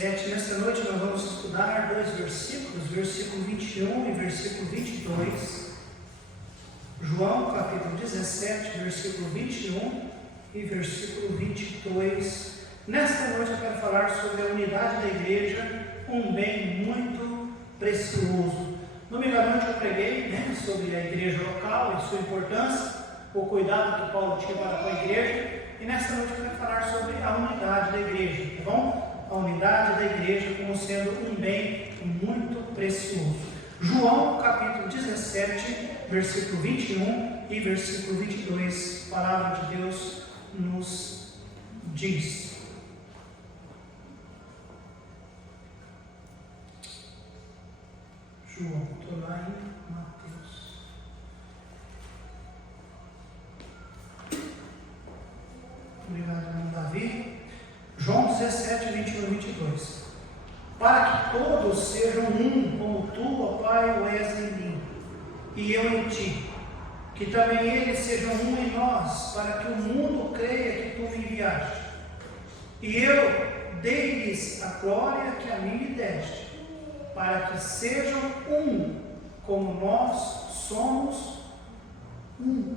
17. Nesta noite nós vamos estudar dois versículos, versículo 21 e versículo 22. João, capítulo 17, versículo 21 e versículo 22. Nesta noite eu quero falar sobre a unidade da igreja, um bem muito precioso. Domingo à noite eu preguei sobre a igreja local e sua importância, o cuidado que Paulo tinha para com a igreja. E nesta noite eu quero falar sobre a unidade da igreja, tá bom? A unidade da igreja como sendo um bem muito precioso. João, capítulo 17, versículo 21 e versículo 22, a palavra de Deus nos diz: João, estou lá em Mateus. Obrigado, irmão Davi. João 17, 21 e 22. Para que todos sejam um, como tu, ó Pai, o és em mim, e eu em ti, que também eles sejam um em nós, para que o mundo creia que tu me enviaste. E eu dei-lhes a glória que a mim me deste, para que sejam um, como nós somos um.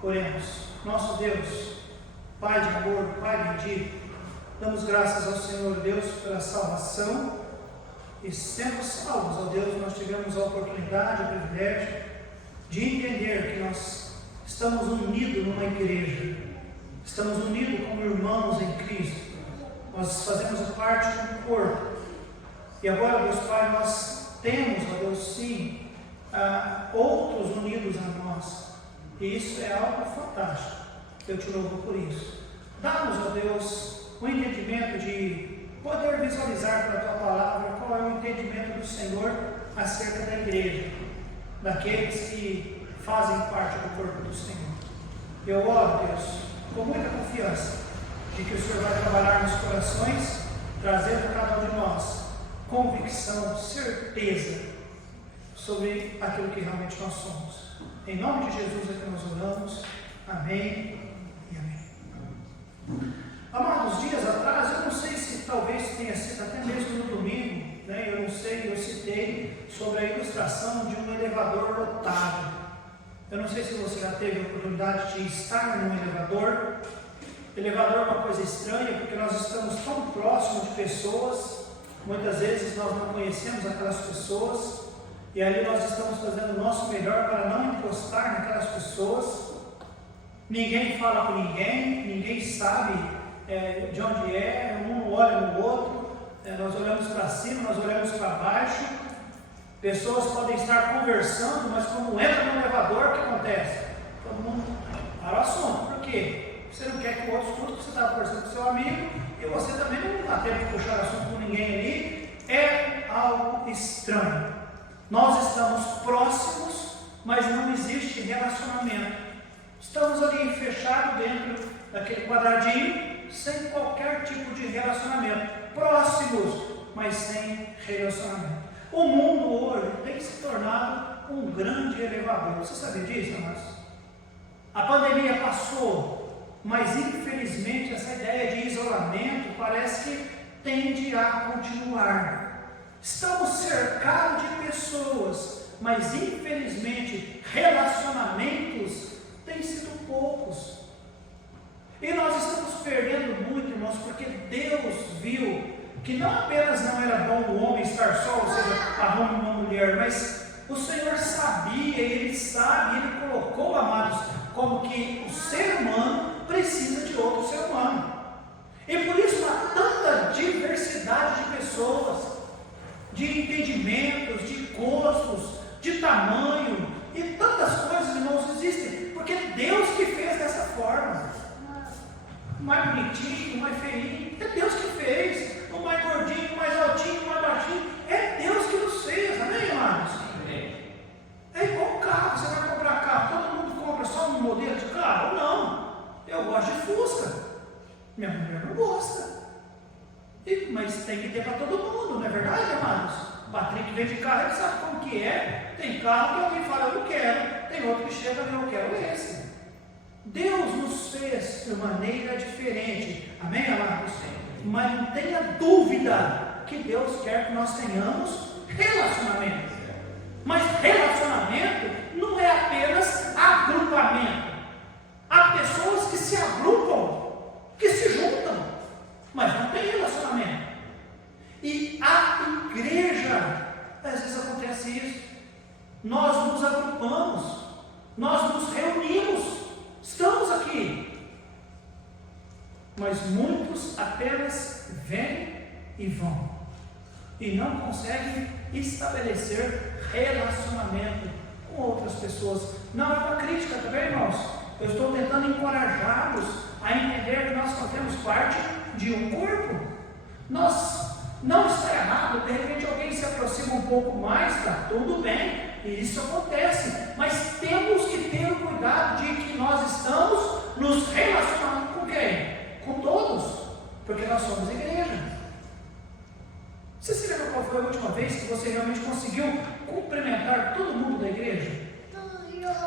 Oremos. Nosso Deus, Pai de amor, Pai bendito, damos graças ao Senhor Deus pela salvação, e sendo salvos, ó Deus, nós tivemos a oportunidade, o privilégio de entender que nós estamos unidos numa igreja, estamos unidos como irmãos em Cristo, nós fazemos parte de um corpo. E agora, Deus Pai, nós temos, ó Deus, sim, outros unidos a nós. E isso é algo fantástico. Eu te louvo por isso. Dá-nos, ó Deus, o entendimento de poder visualizar pela Tua palavra qual é o entendimento do Senhor acerca da igreja, daqueles que fazem parte do corpo do Senhor. Eu oro, Deus, com muita confiança, de que o Senhor vai trabalhar nos corações, trazendo a cada um de nós convicção, certeza sobre aquilo que realmente nós somos. Em nome de Jesus é que nós oramos. Amém e amém. Amados, dias atrás, eu não sei se talvez tenha sido até mesmo no domingo, eu não sei, eu citei sobre a ilustração de um elevador lotado. Eu não sei se você já teve a oportunidade de estar num elevador. Elevador é uma coisa estranha, porque nós estamos tão próximos de pessoas. Muitas vezes nós não conhecemos aquelas pessoas, e ali nós estamos fazendo o nosso melhor para não encostar naquelas pessoas. Ninguém fala com ninguém, ninguém sabe de onde é, um olha no outro, nós olhamos para cima, nós olhamos para baixo. Pessoas podem estar conversando, mas como entra no elevador, o que acontece? Todo mundo para o assunto. Por quê? Você não quer que o outro escute que você está conversando com seu amigo, e você também não dá tempo de puxar assunto com ninguém ali. É algo estranho. Nós estamos próximos, mas não existe relacionamento. Estamos ali fechados dentro daquele quadradinho, sem qualquer tipo de relacionamento. Próximos, mas sem relacionamento. O mundo hoje tem se tornado um grande elevador. Você sabia disso, amados? A pandemia passou, mas infelizmente essa ideia de isolamento parece que tende a continuar. Estamos cercados de pessoas, mas infelizmente relacionamentos têm sido poucos. E nós estamos perdendo muito, irmãos, porque Deus viu que não apenas não era bom o homem estar só, ou seja, arrume uma mulher, mas o Senhor sabia, Ele sabe, Ele colocou, amados, como que o ser humano precisa de outro ser humano. E por isso há tanta diversidade de pessoas, de entendimentos, de gostos, de tamanho, e tantas coisas, irmãos, existem, porque Deus que fez dessa forma. O mais bonitinho, o mais feinho, é Deus que fez. O mais gordinho, o mais altinho, o mais baixinho, é Deus que nos fez, amém, amados? É igual carro, você vai comprar carro, todo mundo compra só um modelo de carro? Não, eu gosto de Fusca, minha mulher não gosta, mas tem que ter para todo mundo, não é verdade, amados? O Patrick vem de carro, ele sabe como que é. Tem carro que alguém fala, eu quero, tem outro que chega, eu quero esse. Deus nos fez de maneira diferente, amém, amados? mas não tenha dúvida que Deus quer que nós tenhamos relacionamento. Mas relacionamento não é apenas agrupamento. Há pessoas que se agrupam, que se juntam, mas não tem relacionamento. E a igreja, às vezes acontece isso. Nós nos agrupamos, nós nos reunimos, estamos aqui, mas muitos apenas vêm e vão, e não conseguem estabelecer relacionamento com outras pessoas. Não é uma crítica, tá bem, irmãos? Eu estou tentando encorajá-los a entender que nós fazemos parte de um corpo. Nós não está errado, de repente alguém se aproxima um pouco mais, está tudo bem, e isso acontece, mas temos que ter o cuidado de que nós estamos nos relacionando com quem? Com todos, porque nós somos igreja. Você se lembra qual foi a última vez que você realmente conseguiu cumprimentar todo mundo da igreja?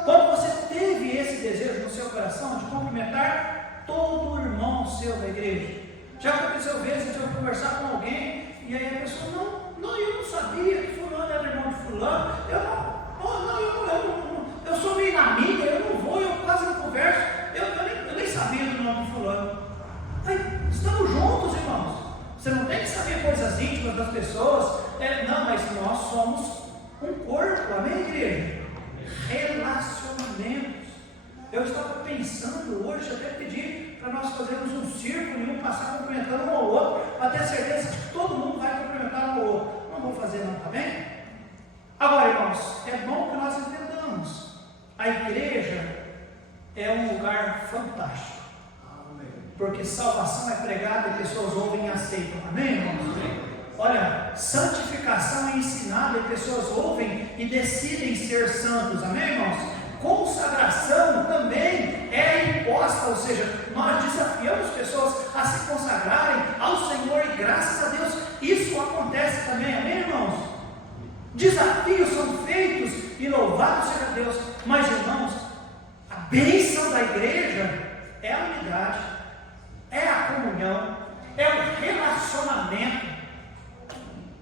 Quando você teve esse desejo no seu coração de cumprimentar todo irmão seu da igreja? Já aconteceu vezes de eu conversar com alguém e aí a pessoa, não, eu não sabia que fulano era irmão de fulano, eu sou meio amiga, eu não vou, eu quase não converso, eu nem sabia do nome de fulano. Aí, estamos juntos, irmãos. Você não tem que saber coisas íntimas das pessoas, não, mas nós somos um corpo, amém, igreja? Relacionamentos. Eu estava pensando hoje, até pedi para nós fazermos um círculo e um passar cumprimentando um ao outro, para ter certeza que todo mundo vai cumprimentar um ao outro. Não vou fazer não, tá bem? Agora, irmãos, é bom que nós entendamos. A igreja é um lugar fantástico. Porque salvação é pregada e pessoas ouvem e aceitam. Amém, irmãos? Olha, santificação é ensinada e pessoas ouvem e decidem ser santos. Amém, irmãos? Consagração também é imposta, ou seja, nós desafiamos pessoas a se consagrarem ao Senhor e graças a Deus isso acontece também. Amém, irmãos? Desafios são feitos e louvado seja Deus. Mas, irmãos, a bênção da igreja é a unidade, é a comunhão, é o relacionamento.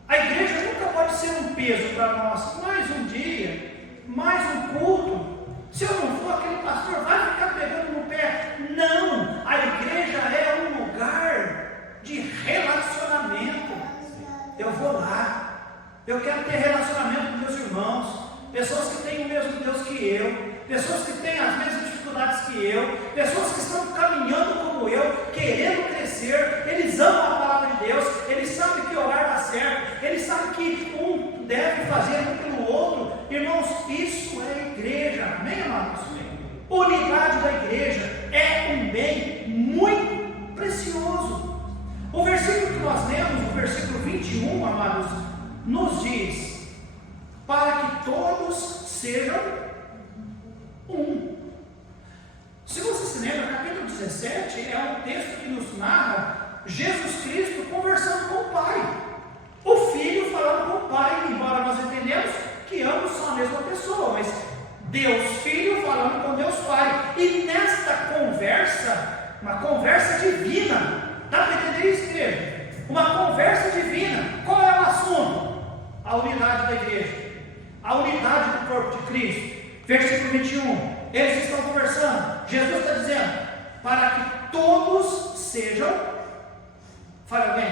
A igreja nunca pode ser um peso para nós. Mais um dia, mais um culto. Se eu não for, aquele pastor vai ficar pegando no pé. Não, a igreja é um lugar de relacionamento. Eu vou lá, eu quero ter relacionamento com meus irmãos, pessoas que têm o mesmo Deus que eu, pessoas que têm as mesmas dificuldades que eu, pessoas que estão caminhando como eu, querendo crescer. Eles amam a palavra de Deus, eles sabem que orar dá certo, eles sabem que um deve fazer um pelo outro. Irmãos, isso é igreja, amém, amados? Unidade da igreja é um bem muito precioso. O versículo que nós lemos, o versículo 21, amados, nos diz: para que todos sejam um. Se você se lembra, capítulo 17 é um texto que nos narra Jesus Cristo conversando com o Pai, o Filho falando com o Pai, embora nós entendemos que ambos são a mesma pessoa, mas Deus Filho falando com Deus Pai. E nesta conversa, uma conversa divina, dá para entender isso, igreja? Uma conversa divina. Qual é o assunto? A unidade da igreja, a unidade do corpo de Cristo. Versículo 21, eles estão conversando, Jesus está dizendo, para que todos sejam, fala bem,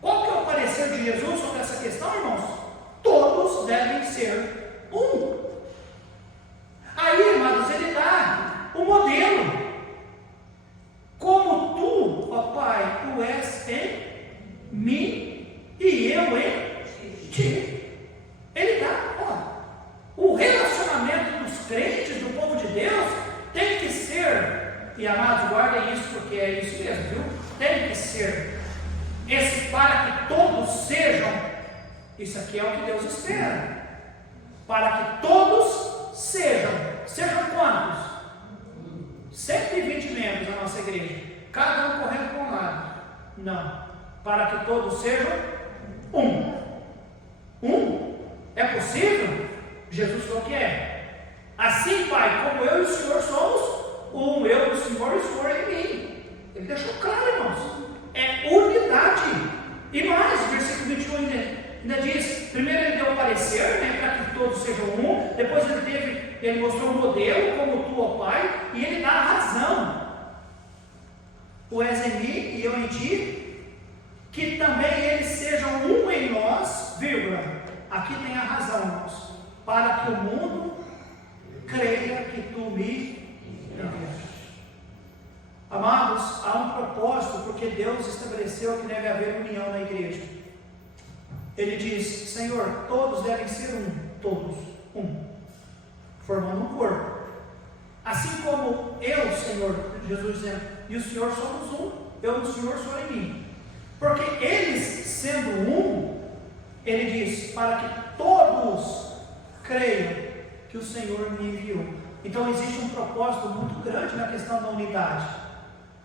qual que é o parecer de Jesus sobre essa questão, irmãos? Todos devem ser um. Aí, irmãos, ele dá o modelo, como tu, ó Pai, tu és em mim e eu em ti. Ele dá, o relacionamento dos crentes, do povo de Deus, tem que ser, e amados, guardem isso porque é isso mesmo, viu? Tem que ser esse para que todos sejam, isso aqui é o que Deus espera, para que todos sejam quantos? 120 membros na nossa igreja, cada um correndo para um lado. Não, para que todos sejam um. É possível? Jesus falou que é. Assim, Pai, como eu e o Senhor somos um, eu e o Senhor e o Senhor em mim. Ele deixou claro, irmãos. é unidade. E mais, versículo 21 ainda diz, primeiro ele deu o parecer, né, para que todos sejam um, depois ele mostrou um modelo, como tu, ó Pai, e ele dá a razão. O és em mim e eu em ti, que também eles sejam um em nós, vírgula, aqui tem a razão, irmãos, para que o mundo creia que tu me enviaste. Amados, há um propósito, porque Deus estabeleceu que deve haver união na igreja. Ele diz, Senhor, todos devem ser um, todos, um, formando um corpo. Assim como eu, Senhor, Jesus dizendo, e o Senhor somos um, eu no Senhor sou em mim. Porque eles, sendo um, ele diz, para que todos creiam que o Senhor me enviou. Então existe um propósito muito grande na questão da unidade.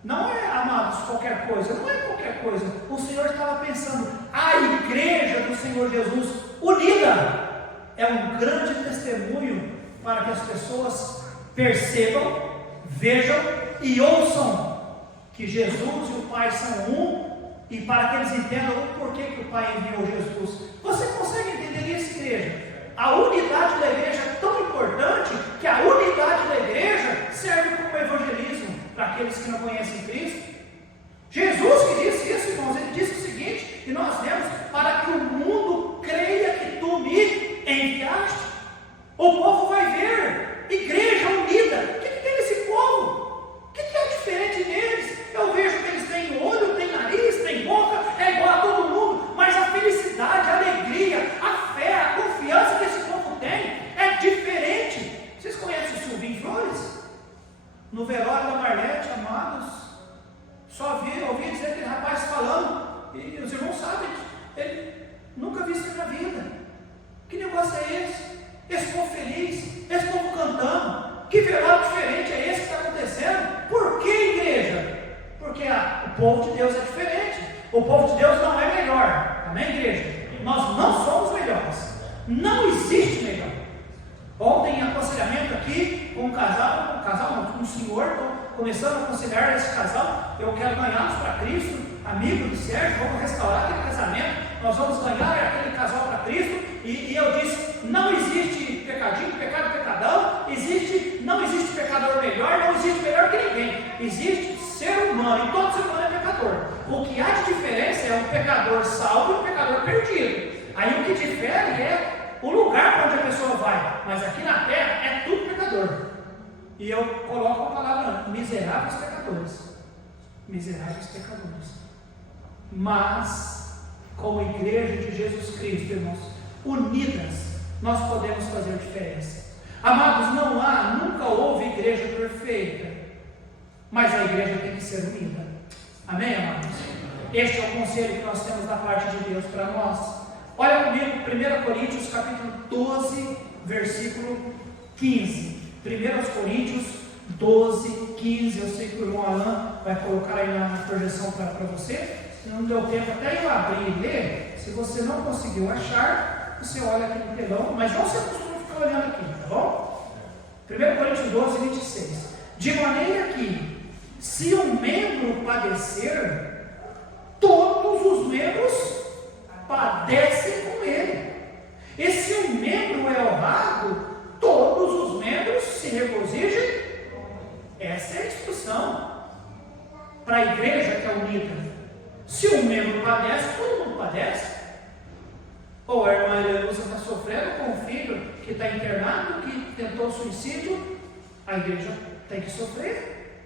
Não é, amados, qualquer coisa, não é qualquer coisa. O Senhor estava pensando, a igreja do Senhor Jesus unida é um grande testemunho para que as pessoas percebam, vejam e ouçam que Jesus e o Pai são um, e para que eles entendam o porquê que o Pai enviou Jesus. Você consegue entender isso, igreja? A unidade da igreja é tão importante que a unidade da igreja serve como evangelismo para aqueles que não conhecem Cristo. Jesus que disse isso, irmãos, ele disse o seguinte, e nós lemos, para que o mundo creia que tu me enviaste. O povo vai ver, igreja unida. O que tem nesse povo? O que é diferente deles? Eu vejo que eles têm olho, têm nariz, têm boca, é igual a todo mundo, mas a felicidade, a alegria, a fé, a confiança que esse povo tem é diferente. Vocês conhecem o Silvinho Flores? No velório da Marlete, amados, só ouvi dizer aquele rapaz falando, e os irmãos sabem, ele nunca viu isso na vida. Que negócio é esse? Esse povo feliz, esse povo cantando, que velório diferente é esse que está acontecendo? Por que, igreja? Porque o povo de Deus é diferente, o povo de Deus não é melhor, amém, igreja? Nós não somos melhores, não existe melhor. Ontem, em aconselhamento aqui, com com um senhor, estou começando a aconselhar esse casal, eu quero ganhá-los para Cristo, amigo do Sérgio, vamos restaurar aquele casamento, nós vamos ganhar aquele casal para Cristo, e eu disse, não existe pecadinho, pecadão, não existe pecador melhor, não existe melhor que ninguém, existe ser humano, e todo ser humano é pecador. O que há de diferença é um pecador salvo e um pecador perdido. Aí o que difere é o lugar para onde a pessoa vai, mas aqui na terra é tudo pecador. E eu coloco a palavra miseráveis pecadores. Miseráveis pecadores. Mas, como igreja de Jesus Cristo, irmãos, unidas, nós podemos fazer diferença. Amados, nunca houve igreja perfeita, mas a igreja tem que ser unida. Amém, amados? Este é o conselho que nós temos da parte de Deus para nós. Olha comigo, 1 Coríntios capítulo 12, versículo 15. 1 Coríntios 12, 15. Eu sei que o irmão Alan vai colocar aí na projeção para você. Se não deu tempo até eu abrir e ler, se você não conseguiu achar, você olha aqui no telão, mas não se acostuma a ficar olhando aqui, tá bom? 1 Coríntios 12, 26. De maneira que, se um membro padecer, todos os membros padecem com ele. E se um membro é honrado, todos os membros se regozijem. Essa é a instrução para a igreja que é unida. Se um membro padece, todo mundo padece. Ou a irmã Helena está sofrendo com um filho que está internado, que tentou suicídio, a igreja tem que sofrer.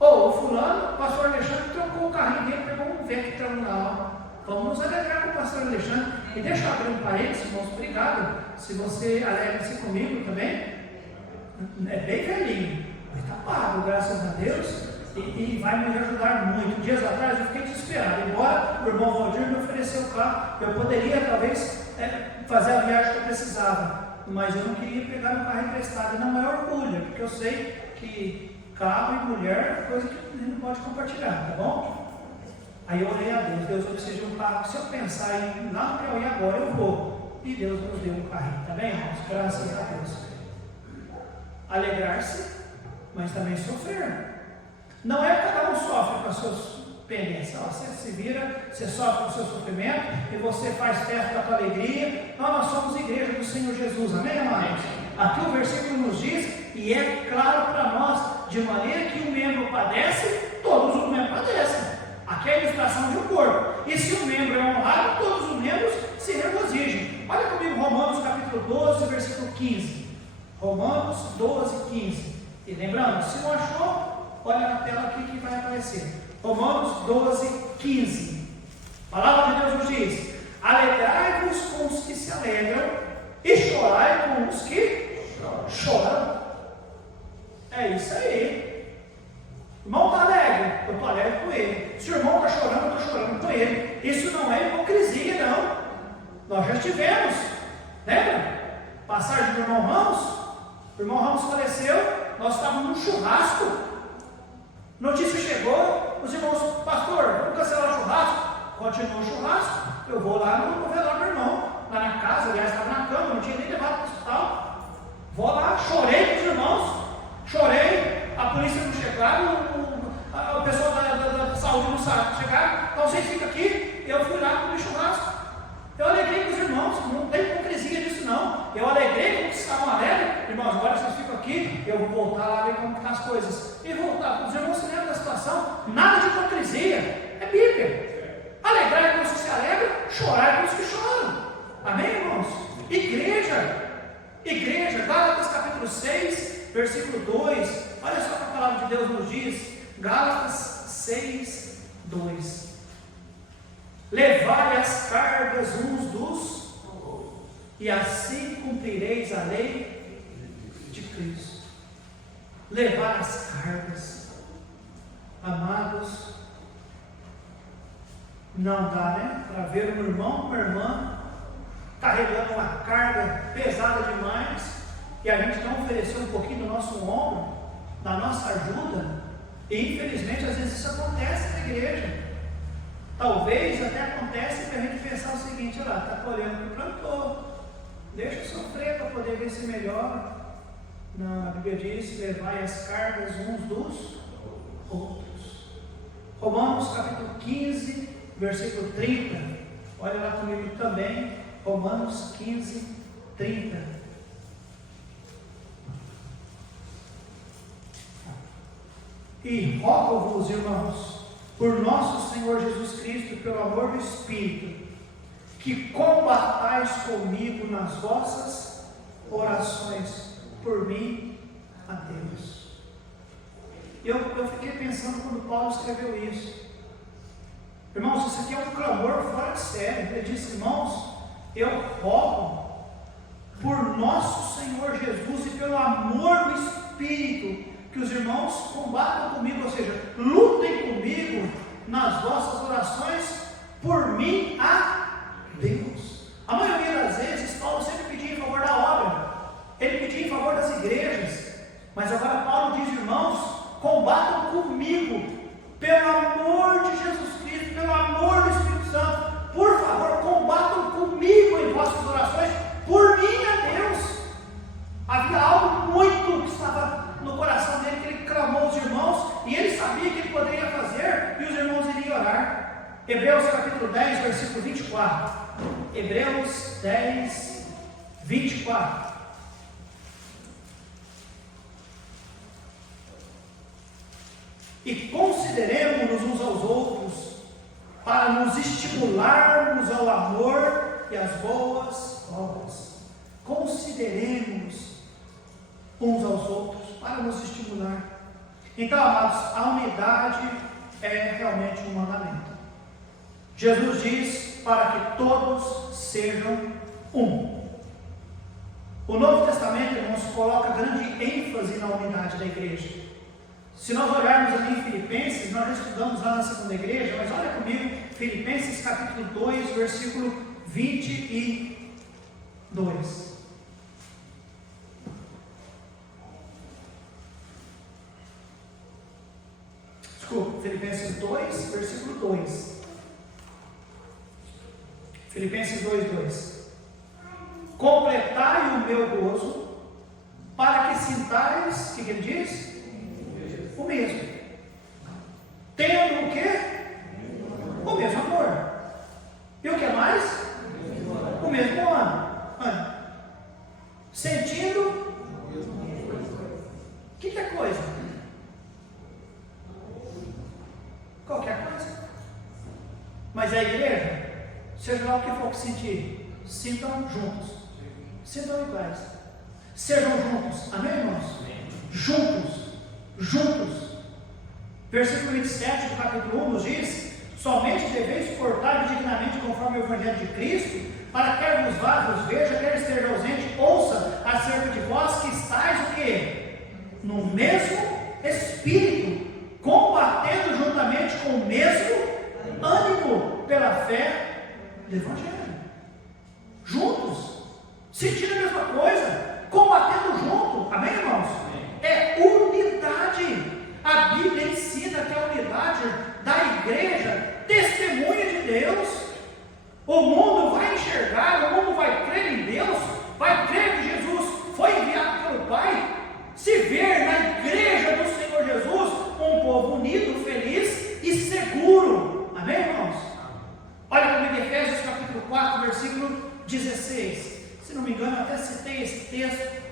Ou o fulano, o pastor Alexandre trocou o carrinho dele, pegou um Vectran lá. Vamos nos alegrar com o pastor Alexandre. E deixa eu abrir um parênteses, irmãos, obrigado. Se você alegra-se comigo também, é bem velhinho, mas está pago, graças a Deus, e vai me ajudar muito. Dias atrás eu fiquei desesperado, embora o irmão Valdir me ofereceu o carro, eu poderia talvez fazer a viagem que eu precisava, mas eu não queria pegar meu carro emprestado, não é orgulho, porque eu sei que carro e mulher é coisa que não pode compartilhar, tá bom? Aí eu orei a Deus, eu preciso de um carro. Se eu pensar em lá no Piauí agora, eu vou. E Deus nos deu um carrinho, tá bem, irmãos? Graças a Deus. Alegrar-se, mas também sofrer. Não é cada um sofre com as suas pendência. Você se vira, você sofre o seu sofrimento e você faz festa da tua alegria. Então nós somos igreja do Senhor Jesus, amém, amados? Aqui o versículo nos diz, e é claro para nós, de maneira que o membro padece, todos os membros padecem. Aqui é a ilustração de um corpo. E se um membro é honrado, todos os membros se regozijam. Olha comigo Romanos capítulo 12, versículo 15. Romanos 12, 15. E lembrando, se não achou, olha na tela aqui que vai aparecer. Romanos 12, 15. A palavra de Deus nos diz: alegrai-vos com os que se alegram e chorai com os que choram. É isso aí. O irmão está alegre, eu estou alegre com ele. Se o irmão está chorando, eu estou chorando com ele. Isso não é hipocrisia, não. Nós já tivemos, lembra? Passagem do irmão Ramos. O irmão Ramos faleceu, nós estávamos num churrasco. Notícia chegou, os irmãos, pastor, vamos cancelar o churrasco? Continua o churrasco, eu vou lá no velório do irmão, lá na casa, aliás, estava na cama, não tinha nem levado para o hospital. Vou lá, chorei com os irmãos, chorei, a polícia não chegava, o pessoal da saúde não chegaram, então vocês ficam aqui, eu fui lá comer churrasco. Eu alegrei com os irmãos, não tem hipocrisia nisso não. Eu alegrei com os que estavam alegres, irmãos, agora vocês ficam aqui, eu vou voltar lá ver como estão as coisas. E voltar, os irmãos se lembram da situação, nada de hipocrisia, é Bíblia. Alegrar com os que se alegram, chorar com os que choram. Amém, irmãos? Igreja, Gálatas capítulo 6, versículo 2, olha só o que a palavra de Deus nos diz, Gálatas 6, 2. Levai as cargas uns dos outros, e assim cumprireis a lei de Cristo. Levar as cargas, amados, não dá, né? Para ver um irmão, uma irmã carregando uma carga pesada demais e a gente não ofereceu um pouquinho do nosso ombro, da nossa ajuda, e infelizmente às vezes isso acontece na igreja. Talvez até acontece que a gente pensar o seguinte: olha lá, está colhendo o que plantou, deixa eu sofrer para poder ver se melhora. Não, a Bíblia diz: levai as cargas uns dos outros. Romanos capítulo 15, versículo 30. Olha lá comigo também, Romanos 15, 30. E rogo-vos, irmãos, por nosso Senhor Jesus Cristo, pelo amor do Espírito, que combatais comigo nas vossas orações por mim a Deus. Eu fiquei pensando quando Paulo escreveu isso. Irmãos, isso aqui é um clamor fora de série. Ele disse: irmãos, eu rogo por nosso Senhor Jesus e pelo amor do Espírito, que os irmãos combatam comigo, ou seja, lutem comigo nas vossas orações por mim a Deus. A maioria das vezes Paulo sempre pedia em favor da obra, ele pedia em favor das igrejas, mas agora Paulo diz: irmãos, combatam comigo, pelo amor de Jesus Cristo, pelo amor do Espírito Santo, por favor, combatam comigo em vossas orações por mim a Deus. Havia algo muito que estava no coração dele, que ele clamou aos irmãos, e ele sabia que ele poderia fazer, e os irmãos iriam orar. Hebreus capítulo 10, versículo 24. Hebreus 10, 24. E consideremos-nos uns aos outros, para nos estimularmos ao amor e às boas obras. Consideremos uns aos outros, para nos estimular. Então, amados, a unidade é realmente um mandamento. Jesus diz para que todos sejam um. O Novo Testamento, irmãos, coloca grande ênfase na unidade da igreja. Se nós olharmos ali em Filipenses, nós já estudamos lá na segunda igreja, mas olha comigo, Filipenses capítulo 2, versículo 22. Desculpa, Filipenses 2, versículo 2. Filipenses 2, 2. Completai o meu gozo, para que sintais, o que ele diz? O mesmo. Tendo o quê? sentindo qualquer coisa. Qualquer coisa. Mas a igreja, seja lá o que for que sentir, sintam juntos. Sintam iguais. Sejam juntos. Amém, irmãos? Juntos. Juntos. Versículo 27 do capítulo 1 nos diz: somente deveis suportar dignamente conforme o Evangelho de Cristo, para quer vos vá, vos veja, quer esteja ausente, ouça acerca de vós que estáis o quê? No mesmo Espírito, combatendo juntamente com o mesmo ânimo pela fé do Evangelho. Juntos, sentindo a mesma coisa, combatendo junto. Amém, irmãos? É unidade. A Bíblia ensina que a unidade da igreja testemunha de Deus. O mundo vai enxergar, o mundo vai crer em Deus, vai crer que Jesus foi enviado pelo Pai. Se ver na igreja do Senhor Jesus um povo unido, feliz e seguro. Amém, irmãos? Olha comigo Efésios capítulo 4, versículo 16. Se não me engano, eu até citei esse texto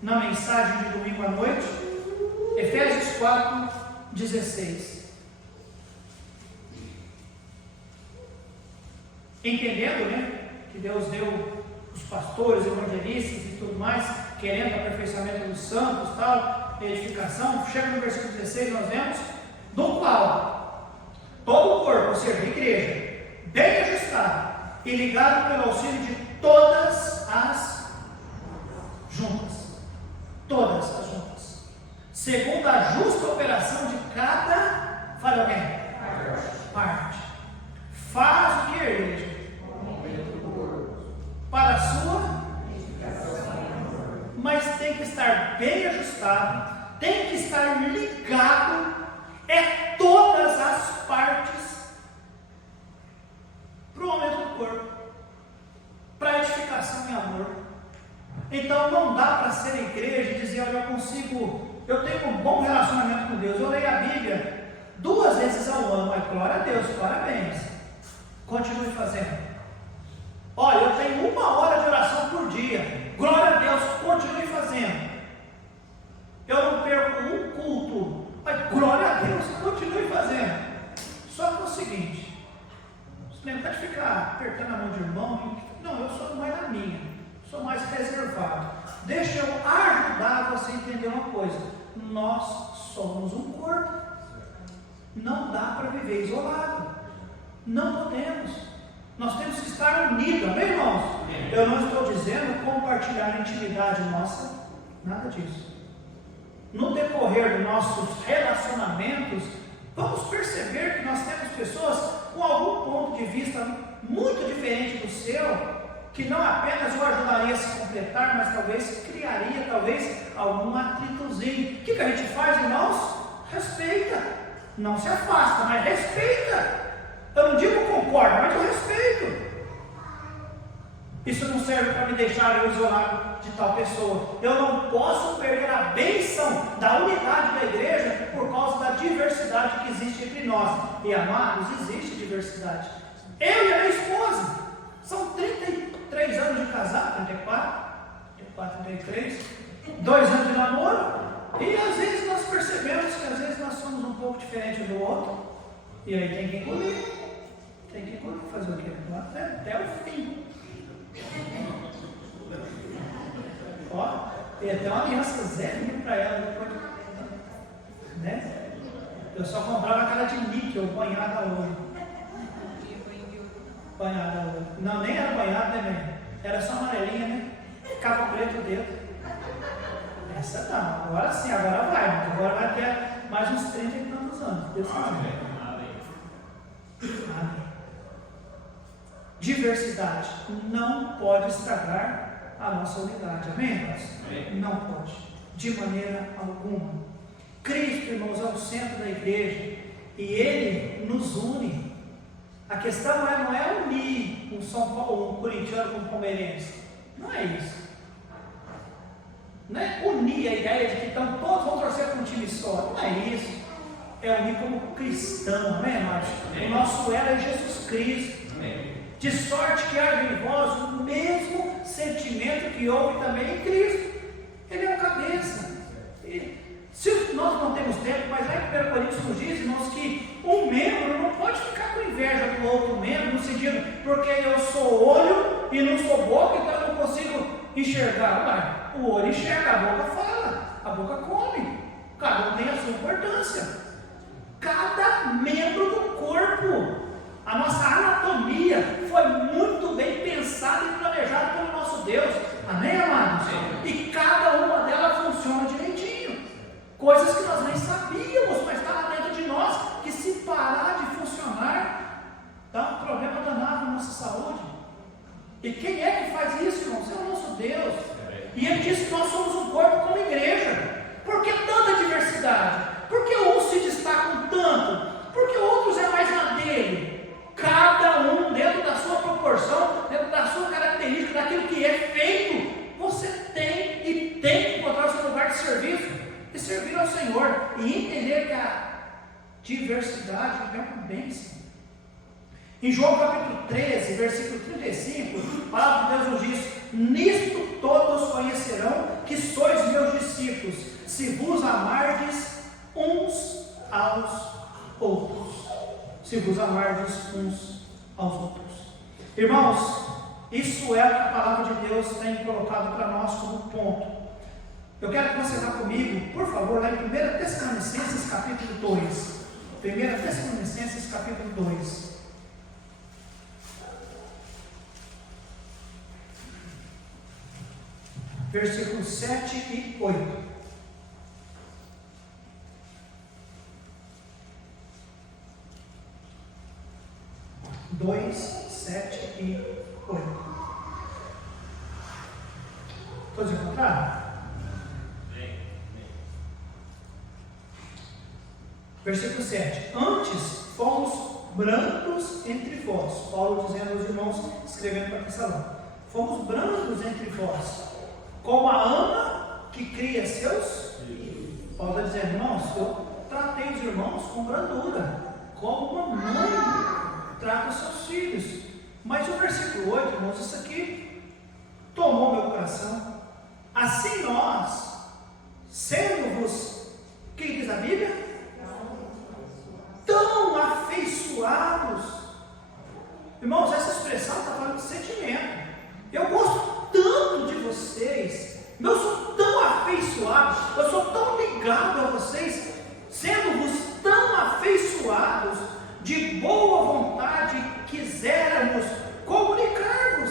na mensagem de domingo à noite. Efésios 4, 16. Entendendo, né, que Deus deu os pastores, evangelistas e tudo mais, querendo o aperfeiçoamento dos santos, tal, edificação, chega no versículo 16, nós vemos, do qual todo o corpo, ou seja, a igreja, bem ajustado e ligado pelo auxílio de todas as juntas, segundo a justa operação de cada, fala alguém, parte, faz o que, igreja? Para a sua, mas tem que estar bem ajustado, tem que estar ligado, é todas as partes para o aumento do corpo, para a edificação e amor. Então não dá para ser igreja e dizer: olha, eu tenho um bom relacionamento com Deus, eu leio a Bíblia 2 vezes ao ano, mas glória a Deus, parabéns, continue fazendo. Olha, eu tenho 1 hora de oração por dia, glória a Deus, continue fazendo. Eu não perco um culto, mas glória a Deus, continue fazendo. Só que é o seguinte, você não pode ficar apertando a mão de irmão. Não, eu sou mais na minha, sou mais reservado. Deixa eu ajudar você a entender uma coisa: nós somos um corpo, não dá para viver isolado, não podemos. Nós temos que estar unidos, amém, irmãos? Eu não estou dizendo compartilhar a intimidade nossa, nada disso. No decorrer dos nossos relacionamentos, vamos perceber que nós temos pessoas com algum ponto de vista muito diferente do seu, que não apenas o ajudaria a se completar, mas talvez criaria algum atritozinho. O que a gente faz, irmãos? Respeita, não se afasta, mas respeita. Eu não digo concordo, mas eu respeito. Isso não serve para me deixar eu isolado de tal pessoa. Eu não posso perder a bênção da unidade da igreja por causa da diversidade que existe entre nós. E amados, existe diversidade. Eu e a minha esposa são 33 anos de casado, 34, 33, 2 anos de namoro. E às vezes nós percebemos que às vezes nós somos um pouco diferentes do outro. E aí tem que engolir. Tem que engolir, fazer o quê? Até o fim. Ó, tem até uma aliança zerinha para ela depois, né? Eu só comprava aquela de níquel banhada a ouro. Banhada a ouro. Não, nem era banhada, né? Era só amarelinha, né? Ficava preto o dedo. Essa não, agora sim, agora vai. Agora vai ter mais uns 30 e tantos anos. Deus sabe. Amém. Diversidade não pode estragar a nossa unidade. Amém, irmãos? Não pode, de maneira alguma. Cristo, irmãos, é o centro da igreja e Ele nos une. A questão não é unir um São Paulo, um corintiano com um palmeirense. Não é isso. Não é unir a ideia de que então todos vão torcer para um time só. Não é isso. É unir como cristão, amém, amados? O nosso elo é Jesus Cristo. Amém. De sorte que haja em vós o mesmo sentimento que houve também em Cristo. Ele é o cabeça. Se nós não temos tempo, mas lá em 1 Coríntios nos diz, irmãos, que um membro não pode ficar com inveja do outro membro, no sentido, porque eu sou olho e não sou boca, então eu não consigo enxergar. O olho enxerga, a boca fala, a boca come. Cada um tem a sua importância. Cada membro do corpo, a nossa anatomia foi muito bem pensada e planejada pelo nosso Deus. Amém, amados? E cada uma delas funciona direitinho. Coisas que nós nem sabíamos, mas está lá dentro de nós, que se parar de funcionar, dá um problema danado na nossa saúde. E quem é que faz isso, irmãos? É o nosso Deus. E Ele disse que nós somos um corpo como igreja. Por que tanta diversidade? Por que uns se destacam tanto? Por que outros é mais na dele? Cada um dentro da sua proporção, dentro da sua característica, daquilo que é feito, você tem e tem que encontrar o seu lugar de serviço e servir ao Senhor e entender que a diversidade é uma bênção. Em João capítulo 13, versículo 35, a palavra de Deus nos diz: nisto todos conhecerão que sois meus discípulos, se vos amardes uns aos outros. Se vos amardes uns aos outros. Irmãos, isso é o que a palavra de Deus tem colocado para nós como ponto. Eu quero que você vá comigo, por favor, lá em 1 Tessalonicenses capítulo 2. 1 Tessalonicenses capítulo 2. Versículos 7 e 8. Dois, 7 e 8. Todos encontraram? Versículo 7. Antes fomos brancos entre vós. Paulo dizendo aos irmãos, escrevendo para Tessalônica: fomos brancos entre vós, como a ama que cria seus filhos. Paulo está dizendo: irmãos, eu tratei os irmãos com brandura, como uma mãe trata os seus filhos. Mas o versículo 8, irmãos, isso aqui tomou meu coração. Assim nós, sendo-vos, o que diz a Bíblia? Tão afeiçoados. Irmãos, essa expressão está falando de sentimento. Eu gosto tanto de vocês, eu sou tão afeiçoado, eu sou tão ligado a vocês, sendo-vos tão afeiçoados, de boa vontade quiséramos comunicar-vos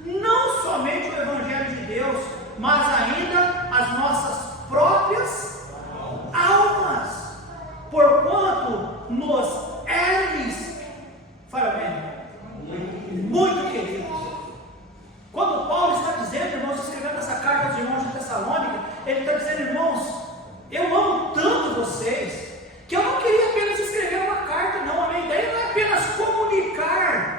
não somente o Evangelho de Deus, mas ainda as nossas próprias almas, porquanto nos eres, fala bem, muito queridos. Quando Paulo está dizendo, irmãos, escrevendo essa carta aos irmãos de Tessalônica, ele está dizendo: irmãos, eu amo tanto vocês, que eu não queria apenas escrever uma carta, não. A minha ideia não é apenas comunicar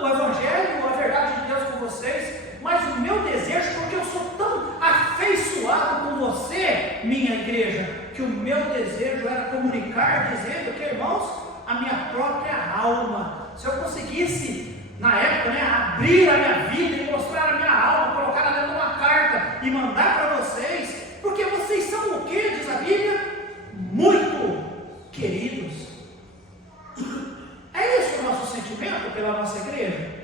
o Evangelho, a verdade de Deus com vocês, mas o meu desejo, porque eu sou tão afeiçoado com você, minha igreja, que o meu desejo era comunicar, dizendo que, irmãos, a minha própria alma. Se eu conseguisse, na época, abrir a minha vida e mostrar a minha alma, colocar ela dentro de uma carta e mandar para vocês, porque vocês são o que, diz a Bíblia? Muito queridos. É esse o nosso sentimento pela nossa igreja?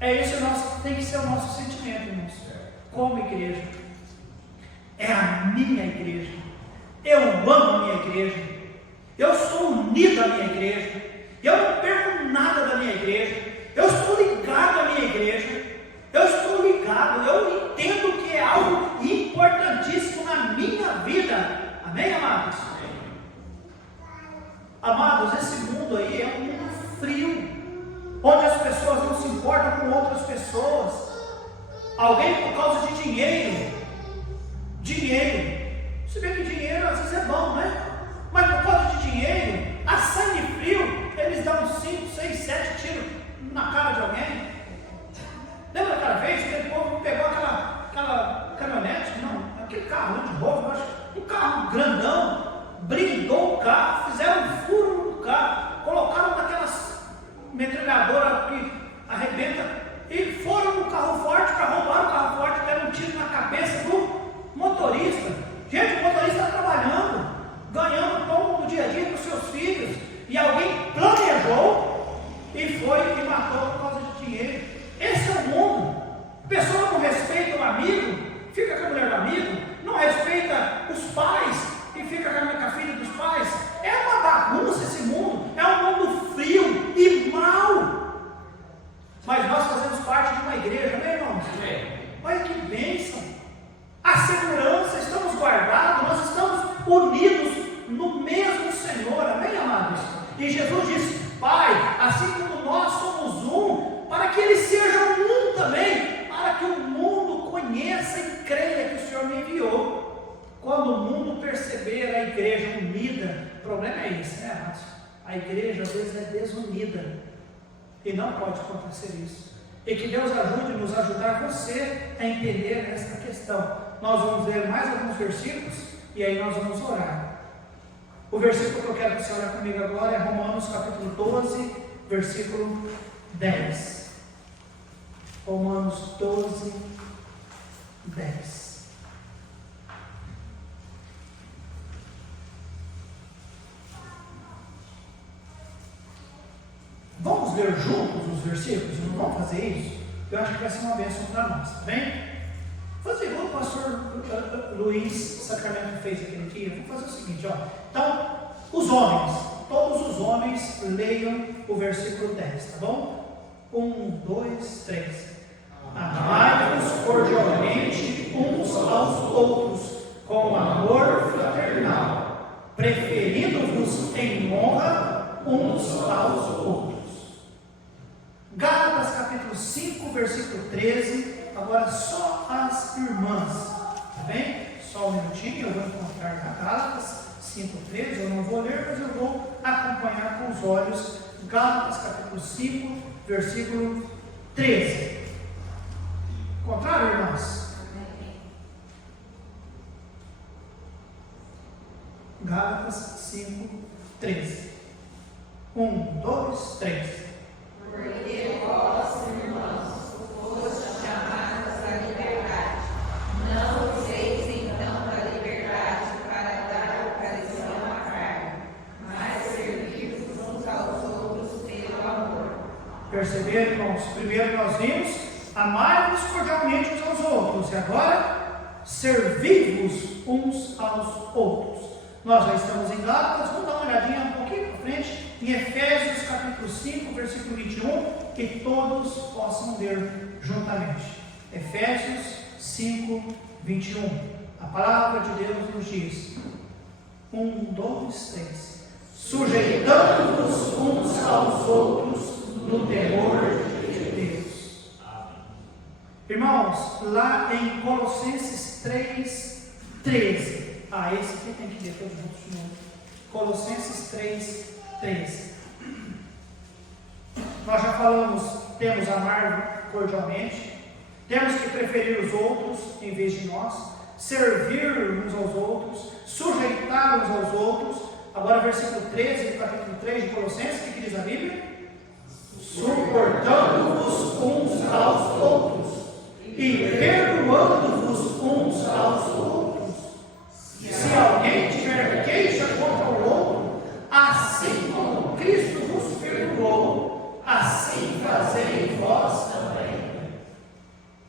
É esse o nosso, tem que ser o nosso sentimento, irmãos, como igreja. É a minha igreja. Eu amo a minha igreja. Eu sou unido à minha igreja. Eu não perco nada da minha igreja. Eu estou ligado à minha igreja. Eu estou ligado. Eu entendo que é algo importantíssimo na minha vida. Amém, amados? Amados, esse mundo aí é um mundo frio, onde as pessoas não se importam com outras pessoas. Alguém por causa de dinheiro, se bem que dinheiro às vezes é bom, né? Mas por causa de dinheiro, a sangue frio, eles dão 5, 6, 7 tiros na cara de alguém. Lembra daquela vez que aquele povo pegou aquela caminhonete? Não, aquele carro de Volvo, eu acho, um carro grandão, blindou o carro, fizeram um furo no carro, colocaram naquelas metralhadoras que arrebenta e foram no carro. com a igreja, né, irmãos? Olha que bênção! A segurança, estamos guardados, nós estamos unidos no mesmo Senhor, amém, amados? E Jesus disse: Pai, assim como nós somos um, para que eles sejam um também, para que o mundo conheça e creia que o Senhor me enviou. Quando o mundo perceber a igreja unida, o problema é esse, né, amados? A igreja às vezes é desunida, e não pode acontecer isso. E que Deus ajude, nos ajudar você a entender esta questão. Nós vamos ler mais alguns versículos, e aí nós vamos orar. O versículo que eu quero que você olhe comigo agora é Romanos capítulo 12, versículo 10. Romanos 12, 10. Vamos ler juntos os versículos? Não vamos fazer isso? Eu acho que vai ser uma bênção para nós, tá bem? Fazer igual o pastor Luiz Sacramento fez aquele dia. Vamos fazer o seguinte, ó. Então, os homens, todos os homens leiam o versículo 10, tá bom? 1, 2, 3. Amai-vos cordialmente uns aos outros, com amor fraternal, preferindo-vos em honra uns aos outros. Gálatas capítulo 5, versículo 13. Agora só as irmãs, tá bem? Só um minutinho, eu vou encontrar na Gálatas 5:13, eu não vou ler, mas eu vou acompanhar com os olhos. Gálatas capítulo 5, versículo 13. Encontraram, irmãs? Gálatas 5, 13. 1, 2, 3. Porque vós, irmãos, foste chamados à liberdade. Não useis então da liberdade para dar ocasião à carne, mas servir-vos uns aos outros pelo amor. Perceberam, irmãos? Primeiro nós vimos: amai-vos cordialmente uns aos outros, e agora servi-vos uns aos outros. Nós já estamos em Gálatas, vamos dar uma olhadinha um pouquinho para frente, em Efésios capítulo 5, versículo 21, que todos possam ler juntamente. Efésios 5, 21. A palavra de Deus nos diz: 1, 2, 3. Sujeitando-vos uns aos outros no temor de Deus. Irmãos, lá em Colossenses 3, 13. Esse aqui tem que ler todos juntos de novo. Colossenses 3, 13. Nós já falamos, temos amar cordialmente, temos que preferir os outros em vez de nós, servir uns aos outros, sujeitar uns aos outros. Agora versículo 13 do capítulo 3 de Colossenses, o que diz a Bíblia? Suportando-vos uns aos outros e perdoando-vos uns aos outros. Se alguém tiver queixa contra o outro, assim como Cristo vos perdoou, assim fazei vós também.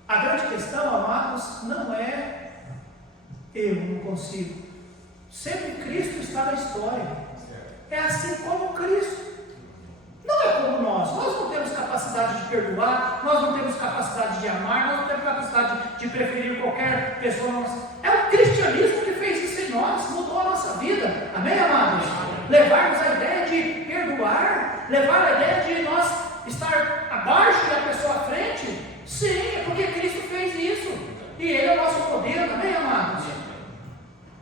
A grande questão, amados, não é eu não consigo. Sempre Cristo está na história. É assim como Cristo. Não é como nós não temos capacidade de perdoar, nós não temos capacidade de amar, nós não temos capacidade de preferir qualquer pessoa. É o cristianismo que fez isso em nós, mudou a nossa vida, amém, amados? Levarmos a ideia de perdoar, levar a ideia de nós estar abaixo da pessoa à frente, sim, é porque Cristo fez isso, e Ele é o nosso poder, amém, amados?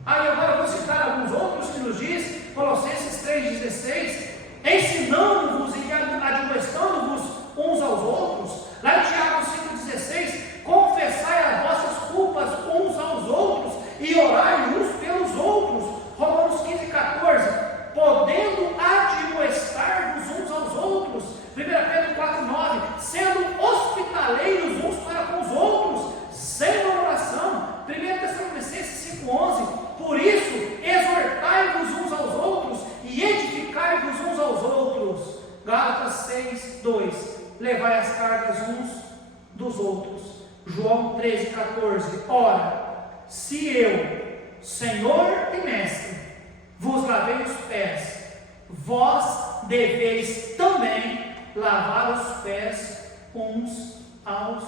Aí agora eu vou citar alguns outros que nos diz, Colossenses 3,16, ensinando-vos e admoestando-vos uns aos outros. Lá em Tiago 5,16, confessai as vossas culpas uns aos outros e orai uns pelos outros. Romanos 15,14, podendo admoestar-vos uns aos outros. 1 Pedro 4,9, sendo hospitaleiros uns para com os outros, sem murmuração. 1 Tessalonicenses 5,11, por isso exortai-vos uns aos outros e edificai-vos uns aos outros. Gálatas 6, 2, levai as cargas uns dos outros. João 13,14, ora, se eu, Senhor e Mestre, vos lavei os pés, vós deveis também lavar os pés uns aos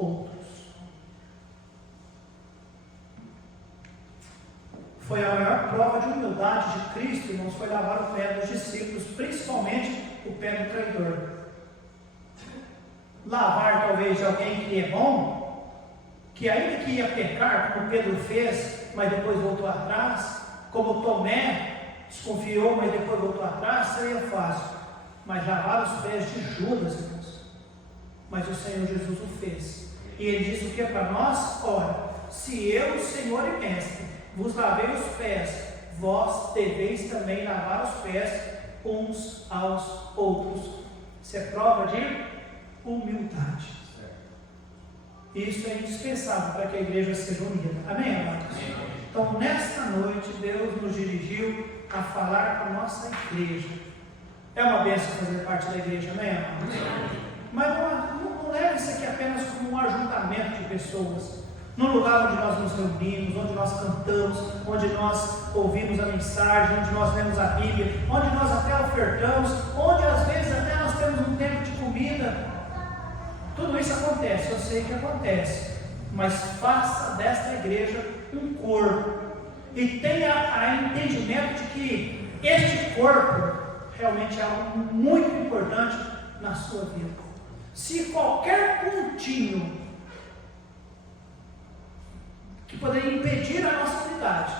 outros. Foi a maior prova de humildade de Cristo, irmãos, foi lavar o pé dos discípulos, principalmente o pé do traidor. Lavar talvez de alguém que é bom, que ainda que ia pecar, como Pedro fez, mas depois voltou atrás, como Tomé desconfiou, mas depois voltou atrás, seria fácil. Mas lavar os pés de Judas, irmãos, mas o Senhor Jesus o fez. E ele disse o que é para nós? Ora, se eu, Senhor e Mestre, vos lavei os pés, vós deveis também lavar os pés uns aos outros. Isso é prova de humildade. Isso é indispensável para que a igreja seja unida. Amém, amados? Então, nesta noite, Deus nos dirigiu a falar com a nossa igreja. É uma bênção fazer parte da igreja, amém, amados? Mas não leve isso aqui apenas como um ajuntamento de pessoas. Num lugar onde nós nos reunimos, onde nós cantamos, onde nós ouvimos a mensagem, onde nós lemos a Bíblia, onde nós até ofertamos, onde às vezes até nós temos um tempo de comida. Tudo isso acontece, eu sei que acontece, mas faça desta igreja um corpo e tenha entendimento de que este corpo realmente é algo muito importante na sua vida. Se qualquer pontinho que poderia impedir a nossa unidade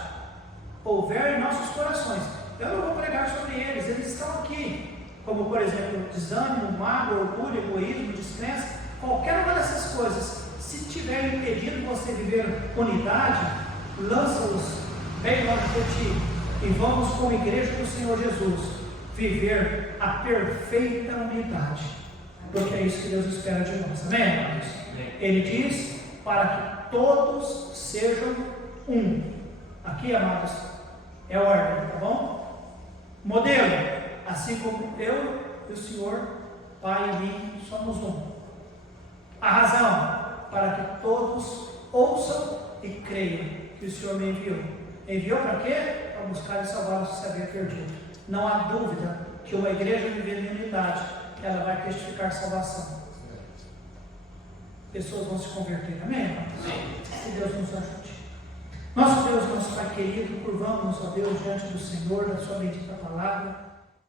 houver em nossos corações, eu não vou pregar sobre eles, eles estão aqui, como por exemplo, desânimo, mágoa, orgulho, egoísmo, descrença, qualquer uma dessas coisas, se tiver impedido você viver unidade, lança-os bem longe de ti e vamos como igreja do Senhor Jesus viver a perfeita unidade, porque é isso que Deus espera de nós, amém, amados? Ele diz para que todos sejam um. Aqui, amados, é ordem, tá bom? Modelo, assim como eu e o Senhor, Pai e mim, somos um. A razão, para que todos ouçam e creiam que o Senhor me enviou. Enviou para quê? Para buscar e salvar os que se havia perdido. Não há dúvida que uma igreja vivendo em unidade, ela vai testificar salvação. Pessoas vão se converter, amém, irmãos? Que Deus nos ajude. Nosso Deus, nosso Pai querido, curvamos-nos, ó Deus, diante do Senhor, da sua bendita palavra.